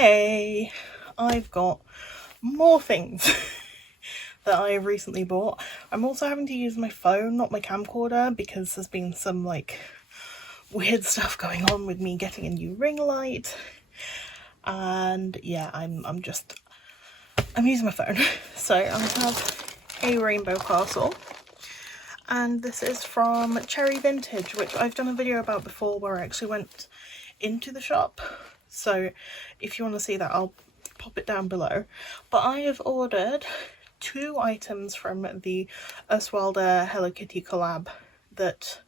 Hey, I've got more things that I recently bought. I'm also having to use my phone, not my camcorder, because there's been some like weird stuff going on with me getting a new ring light. And yeah, I'm using my phone. So I have a rainbow castle. And this is from Cherry Vintage, which I've done a video about before where I actually went into the shop. So if you want to see that, I'll pop it down below. But I have ordered 2 items from the Erstwilder Hello Kitty collab that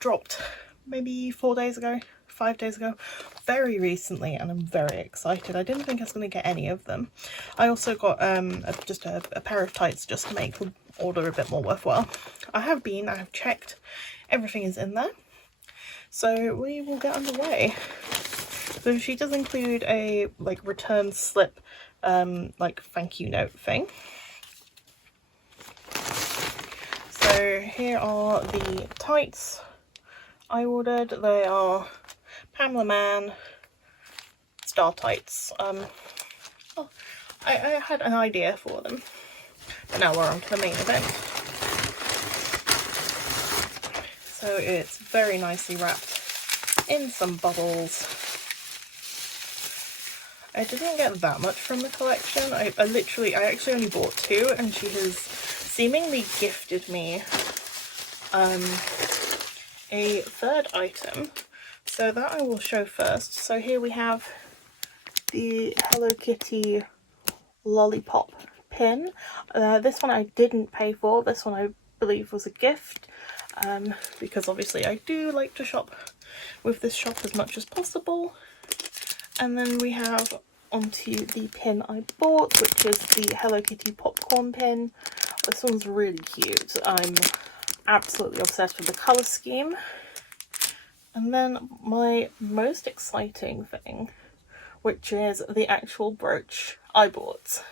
dropped maybe 4 days ago, 5 days ago, very recently, and I'm very excited. I didn't think I was going to get any of them. I also got just a pair of tights just to make the order a bit more worthwhile. I have checked, everything is in there. So we will get underway. So she does include a like return slip, like thank you note thing. So here are the tights I ordered. They are Pamela Man star tights. I had an idea for them, but now we're on to the main event. So it's very nicely wrapped in some bubbles. I didn't get that much from the collection. I actually only bought 2, and she has seemingly gifted me a 3rd item. So that I will show first. So here we have the Hello Kitty lollipop pin. This one I didn't pay for. This one I believe was a gift, because obviously I do like to shop with this shop as much as possible. And then we have onto the pin I bought, which is the Hello Kitty popcorn pin. This one's really cute. I'm absolutely obsessed with the colour scheme. And then my most exciting thing, which is the actual brooch I bought.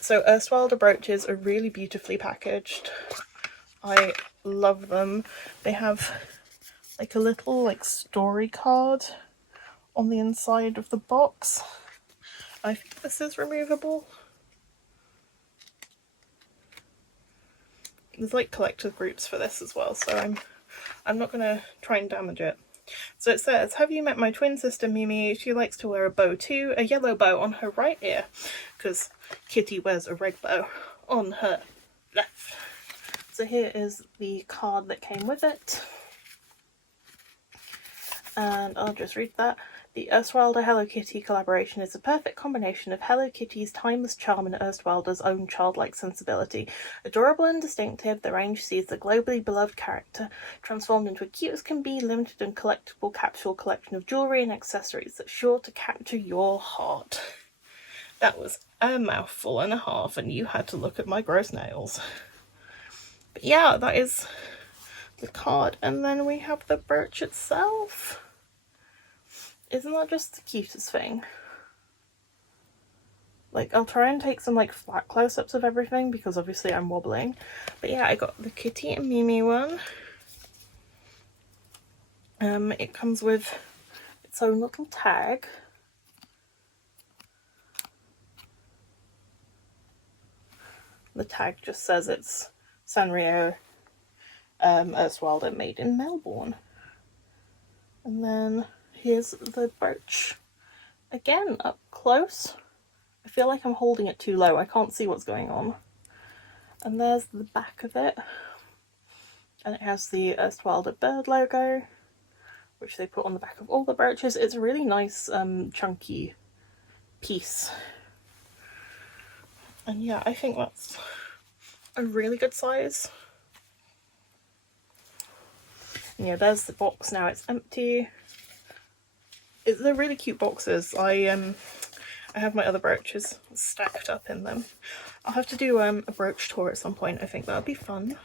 So Erstwilder brooches are really beautifully packaged. I love them. They have like a little like story card on the inside of the box. I think this is removable. There's like collector groups for this as well, so I'm not gonna try and damage it. So it says, have you met my twin sister Mimi? She likes to wear a bow too, a yellow bow on her right ear, because Kitty wears a red bow on her left. So here is the card that came with it. And I'll just read that. The Erstwilder Hello Kitty collaboration is a perfect combination of Hello Kitty's timeless charm and Erstwilder's own childlike sensibility. Adorable and distinctive, the range sees the globally beloved character transformed into a cute as can be, limited and collectible capsule collection of jewellery and accessories that's sure to capture your heart. That was a mouthful and a half, and you had to look at my gross nails. But yeah, that is the card. And then we have the brooch itself. Isn't that just the cutest thing? Like, I'll try and take some like flat close-ups of everything because obviously I'm wobbling. But yeah, I got the Kitty and Mimi one. It comes with its own little tag. The tag just says it's Sanrio Erstwilder made in Melbourne. And then here's the brooch. Again, up close. I feel like I'm holding it too low. I can't see what's going on. And there's the back of it. And it has the Erstwilder bird logo, which they put on the back of all the brooches. It's a really nice, chunky piece. And yeah, I think that's a really good size. And yeah, there's the box now. It's empty. They're really cute boxes. I have my other brooches stacked up in them. I'll have to do a brooch tour at some point. I think that would be fun.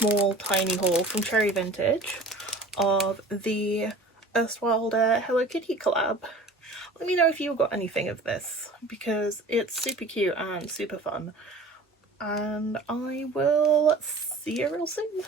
small tiny haul from Cherry Vintage of the Erstwilder Hello Kitty collab. Let me know if you got anything of this, because it's super cute and super fun. And I will see you real soon.